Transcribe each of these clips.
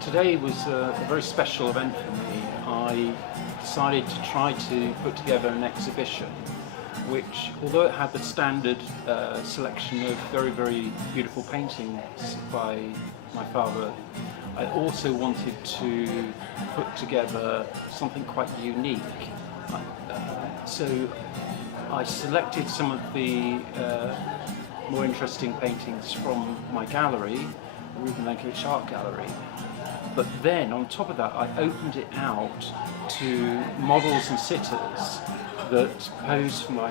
Today was a very special event for me. I decided to try to put together an exhibition which, although it had the standard selection of very, very beautiful paintings by my father, I also wanted to put together something quite unique. So I selected some of the more interesting paintings from my gallery, Reuben Lenkiewicz Art Gallery. But then, on top of that, I opened it out to models and sitters that posed for my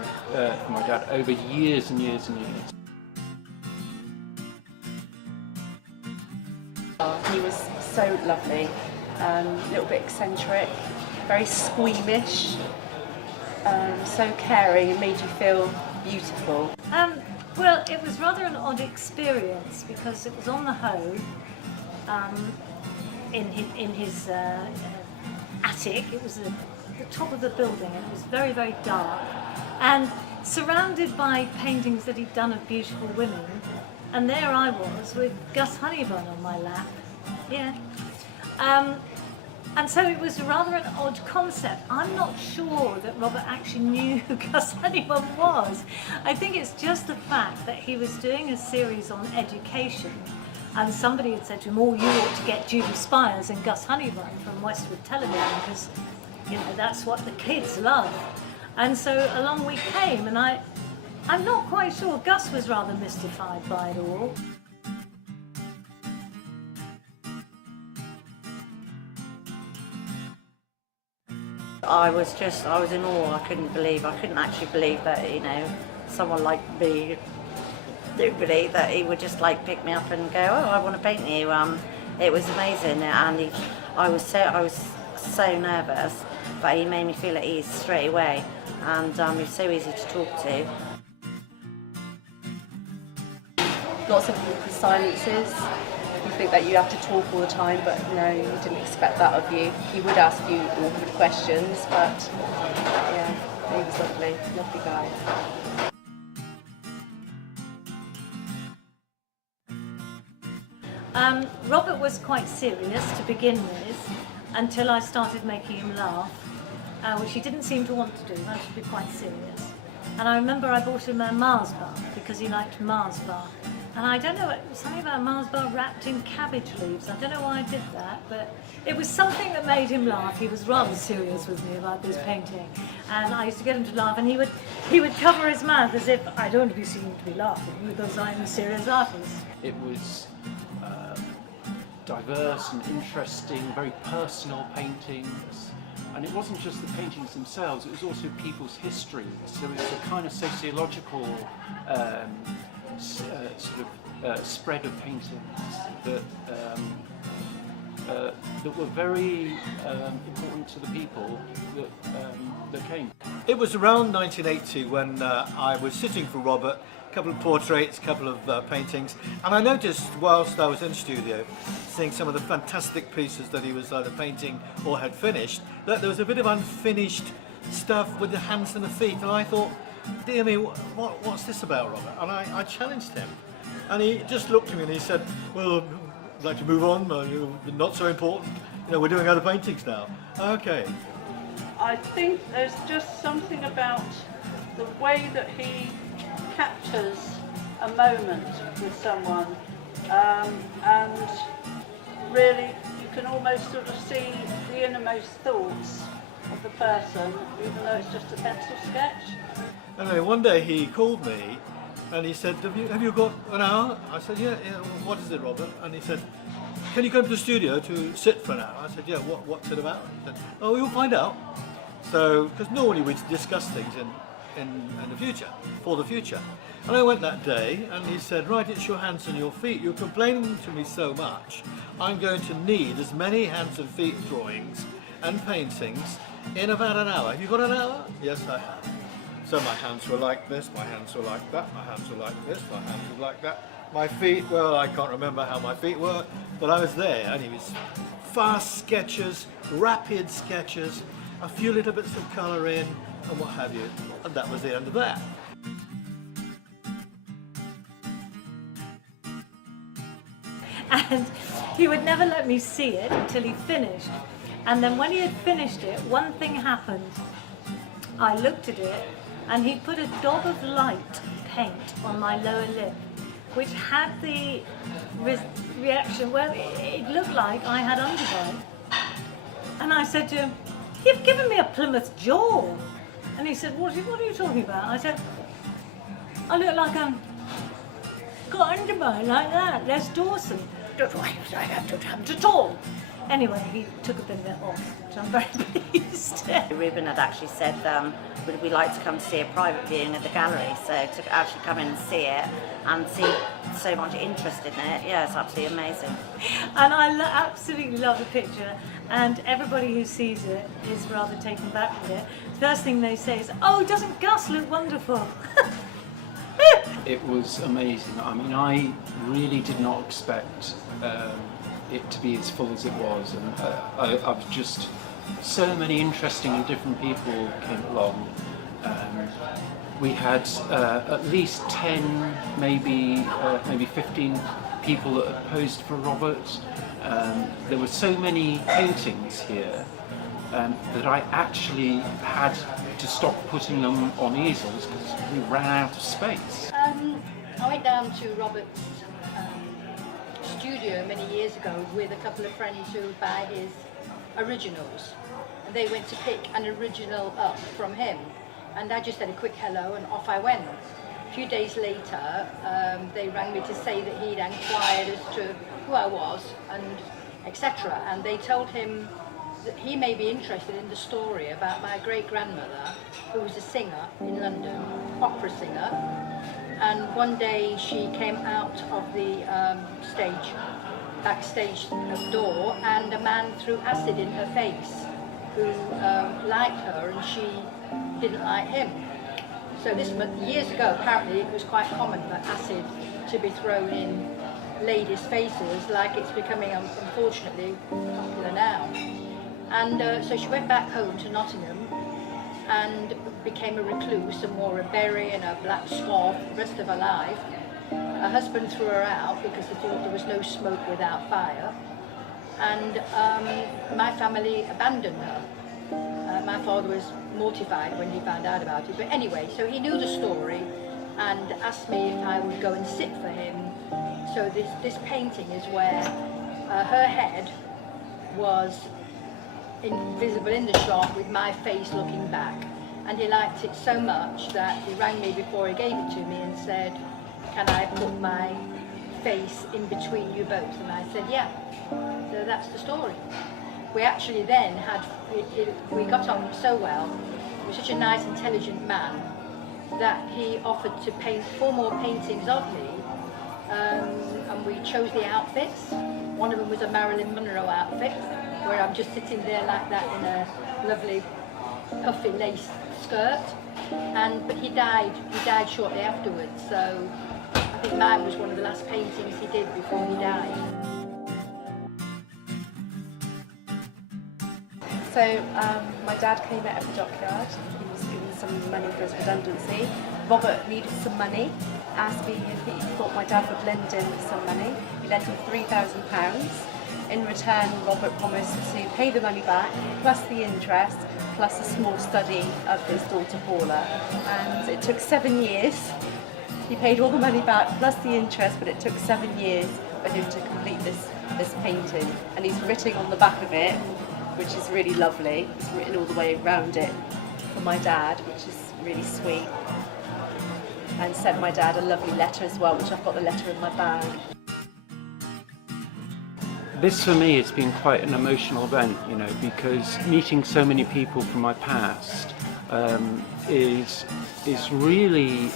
dad over years and years and years. He was so lovely, a little bit eccentric, very squeamish, so caring and made you feel beautiful. Well, it was rather an odd experience because it was on the Hoe, in his attic. It was the top of the building. It was very, very dark and surrounded by paintings that he'd done of beautiful women. And there I was with Gus Honeybun on my lap. Yeah. And so it was rather an odd concept. I'm not sure that Robert actually knew who Gus Honeybun was. I think it's just the fact that he was doing a series on education, and somebody had said to him, "Oh, you ought to get Judy Spires and Gus Honeybun from Westwood Television because, you know, that's what the kids love." And so along we came, and I'm not quite sure. Gus was rather mystified by it all. I was in awe. I couldn't actually believe that, you know, someone like me, nobody, that he would just like pick me up and go, "Oh, I want to paint you." It was amazing, and I was so nervous, but he made me feel at ease straight away, and he was so easy to talk to. Lots of awkward silences. You think that you have to talk all the time, but no, you didn't expect that of you. He would ask you awkward questions, but yeah, he was lovely, lovely guy. Robert was quite serious to begin with until I started making him laugh, which he didn't seem to want to do. He wanted to be quite serious. And I remember I bought him a Mars bar because he liked Mars bar. And I don't know, something about a Mars bar wrapped in cabbage leaves. I don't know why I did that, but it was something that made him laugh. He was rather serious with me about this painting. And I used to get him to laugh, and he would cover his mouth as if I don't want to be seen to be laughing because I'm a serious artist. It was diverse and interesting, very personal paintings. And it wasn't just the paintings themselves, it was also people's histories. So it was a kind of sociological spread of paintings that were very important to the people that came. It was around 1980 when I was sitting for Robert, a couple of portraits, a couple of paintings, and I noticed whilst I was in the studio seeing some of the fantastic pieces that he was either painting or had finished, that there was a bit of unfinished stuff with the hands and the feet, and I thought, dear me, what's this about, Robert? And I challenged him, and he just looked at me and he said, "Well, I'd like to move on, not so important, you know, we're doing other paintings now." Okay. I think there's just something about the way that he captures a moment with someone, and really you can almost sort of see the innermost thoughts of the person, even though it's just a pencil sketch. Anyway, one day he called me and he said, have you got an hour? I said, yeah, what is it, Robert? And he said, "Can you come to the studio to sit for an hour?" I said, "Yeah, what's it about?" He said, "Oh, you'll find out." So, because normally we discuss things in the future, for the future. And I went that day and he said, "Right, it's your hands and your feet. You're complaining to me so much. I'm going to need as many hands and feet drawings and paintings in about an hour. Have you got an hour?" "Yes, I have." So my hands were like this, my hands were like that, my hands were like this, my hands were like that. My feet, well, I can't remember how my feet were, but I was there, and it was fast sketches, rapid sketches, a few little bits of colour in, and what have you. And that was the end of that. And he would never let me see it until he finished. And then when he had finished it, one thing happened. I looked at it, and he put a daub of light paint on my lower lip, which had the reaction where it looked like I had underbite. And I said to him, "You've given me a Plymouth jaw." And he said, what are you talking about? I said, "I look like I'm got underbite like that, Les Dawson." I haven't at all. Anyway, he took a bit of it off, which I'm very pleased. Reuben had actually said, would we like to come see a private viewing of the gallery? So to actually come in and see it and see so much interest in it, yeah, it's absolutely amazing. And I absolutely love the picture, and everybody who sees it is rather taken back with it. First thing they say is, "Oh, doesn't Gus look wonderful?" It was amazing. I mean, I really did not expect it to be as full as it was, and I've just so many interesting and different people came along. We had at least 10, maybe 15 people that had posed for Robert. There were so many paintings here that I actually had to stop putting them on easels because we ran out of space. I went down to Robert's studio many years ago with a couple of friends who buy his originals, and they went to pick an original up from him, and I just said a quick hello and off I went. A few days later they rang me to say that he'd inquired as to who I was and etc., and they told him that he may be interested in the story about my great-grandmother, who was a singer in London, opera singer. And one day she came out of the backstage door, and a man threw acid in her face who liked her and she didn't like him. So this years ago, apparently it was quite common for acid to be thrown in ladies' faces, like it's becoming unfortunately popular now. And so she went back home to Nottingham and became a recluse and wore a beret and a black scarf the rest of her life. Her husband threw her out because he thought there was no smoke without fire, and my family abandoned her. My father was mortified when he found out about it, but anyway, so he knew the story and asked me if I would go and sit for him. So this painting is where her head was invisible in the shot with my face looking back, and he liked it so much that he rang me before he gave it to me and said, "Can I put my face in between you both?" And I said, "Yeah." So that's the story. We actually then had, we got on so well. He was such a nice, intelligent man that he offered to paint 4 more paintings of me, and we chose the outfits. One of them was a Marilyn Monroe outfit, where I'm just sitting there like that in a lovely puffy lace skirt, but he died shortly afterwards, so I think mine was one of the last paintings he did before he died. So my dad came out of the dockyard. He was given some money for his redundancy. Robert needed some money, asked me if he thought my dad would lend him some money. He lent him £3,000. In return, Robert promised to pay the money back, plus the interest, plus a small study of his daughter Paula. And it took 7 years. He paid all the money back, plus the interest, but it took 7 years for him to complete this painting. And he's written on the back of it, which is really lovely. It's written all the way around it for my dad, which is really sweet. And sent my dad a lovely letter as well, which I've got the letter in my bag. This for me has been quite an emotional event, you know, because meeting so many people from my past is really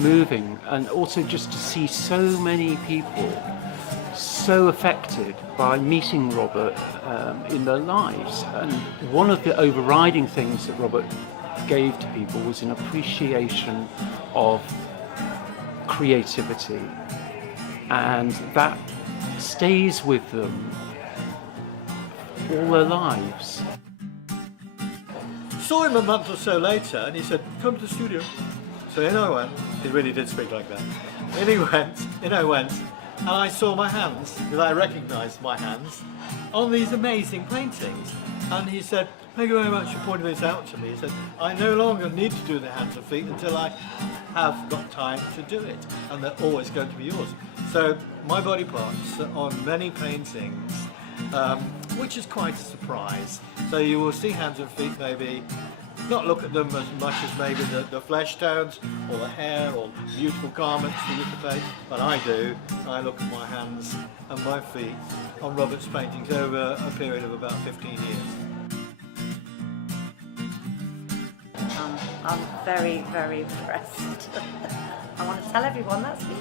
moving, and also just to see so many people so affected by meeting Robert in their lives. And one of the overriding things that Robert gave to people was an appreciation of creativity, and that stays with them all their lives. Saw him a month or so later and he said, "Come to the studio." So in I went. He really did speak like that. In I went, and I saw my hands, because I recognised my hands, on these amazing paintings. And he said, thank you very much for pointing this out to me. He said, I no longer need to do the hands and feet until I have got time to do it, and they're always going to be yours. So my body parts are on many paintings, which is quite a surprise. So you will see hands and feet, maybe not look at them as much as maybe the flesh tones or the hair or beautiful garments that you can paint, but I do. I look at my hands and my feet on Robert's paintings over a period of about 15 years. I'm very, very impressed. I want to tell everyone that's me.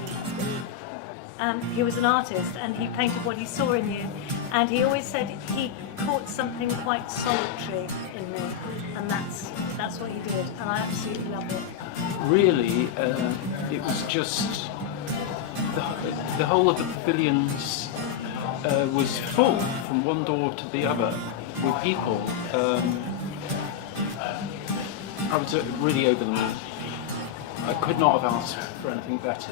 He was an artist and he painted what he saw in you, and he always said he caught something quite solitary in me, and that's what he did, and I absolutely love it. Really, it was just the whole of the pavilions was full from one door to the other with people. I was really over the moon. I could not have asked for anything better.